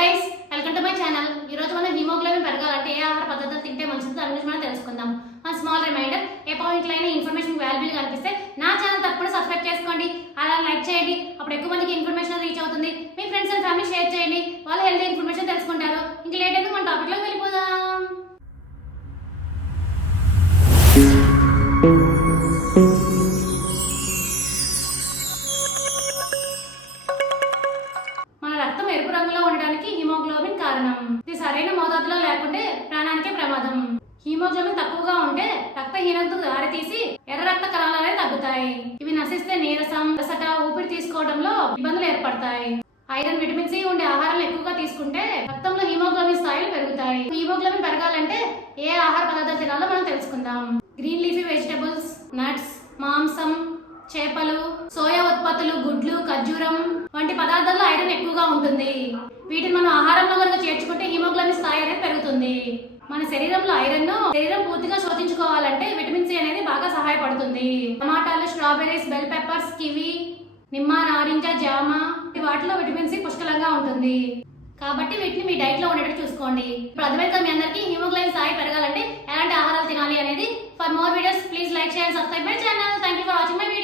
Guys, welcome to my channel. ఈ రోజు మనం హిమోగ్లోబిన్ పెరగాలంటే ఏ ఆహార పదార్థాలు తింటే మంచిది దాని గురించి మనం తెలుసుకుందాం. మన స్మాల్ రిమైండర్, ఏ పాయింట్లో అయినా ఇన్ఫర్మేషన్ వాల్యుబుల్ గా అనిపిస్తే నా ఛానల్ తప్పకుండా సబ్స్క్రైబ్ చేసుకోండి, అలా లైక్ చేయండి. అప్పుడు ఎక్కువ మందికి ఇన్ఫర్మేషన్ రీచ్ అవుతుంది. మీ ఫ్రెండ్స్ అండ్ ఫ్యామిలీ షేర్ చేయండి, వాళ్ళు హెల్తీ ఇన్ఫర్మేషన్ తెలుసుకుంటారు. ఇంకా లేట్ అయితే మన టాపిక్ లోకి వెళ్ళిపోదాం. మన రక్తం ఎరుపు రంగులో ఉండడానికి హిమోగ్లోబిన్ కారణం. ఇది సరైన మోతాదులో లేకుంటే ప్రాణానికే ప్రమాదం. హిమోగ్లోబిన్ తక్కువగా ఉంటే రక్తహీనతకు దారితీసి ఎర్ర రక్త కణాలు అనేవి తగ్గుతాయి. ఇవి నశిస్తే నీరసం, అలసట, ఊపిరి తీసుకోవడంలో ఇబ్బందులు ఏర్పడతాయి. ఐరన్, విటమిన్ సి ఉండే ఆహారాలు ఎక్కువగా తీసుకుంటే రక్తంలో హిమోగ్లోబిన్ స్థాయిలు పెరుగుతాయి. హిమోగ్లోబిన్ పెరగాలంటే ఏ ఆహార పదార్థాలు తినాలో మనం తెలుసుకుందాం. గ్రీన్ లీఫీ వెజిటబుల్స్, నట్స్, మాంసం, చేపలు, సోయా ఉత్పత్తులు, గుడ్లు, ఖర్జూరం వంటి పదార్థాల్లో ఐరన్ ఎక్కువగా ఉంటుంది. వీటిని మనం ఆహారంలో కనుక చేర్చుకుంటే హిమోగ్లోబిన్ స్థాయి అనేది పెరుగుతుంది. మన శరీరంలో ఐరన్ శరీరం పూర్తిగా శోధించుకోవాలంటే విటమిన్ సి అనేది బాగా సహాయపడుతుంది. టమాటాలు, స్ట్రాబెర్రీస్, బెల్ పెప్పర్స్, కివి, నిమ్మ, నారింజ, జామ వాటిలో విటమిన్ సి పుష్కలంగా ఉంటుంది. కాబట్టి వీటిని మీ డైట్ లో ఉండేటట్టు చూసుకోండి. ఇప్పుడు అర్థమైతే మీ అందరికీ హిమోగ్లోబిన్ స్థాయి పెరగాలంటే ఎలాంటి ఆహారాలు తినాలి అనేది. For more videos please like, share, subscribe my channel. Thank you for watching my video.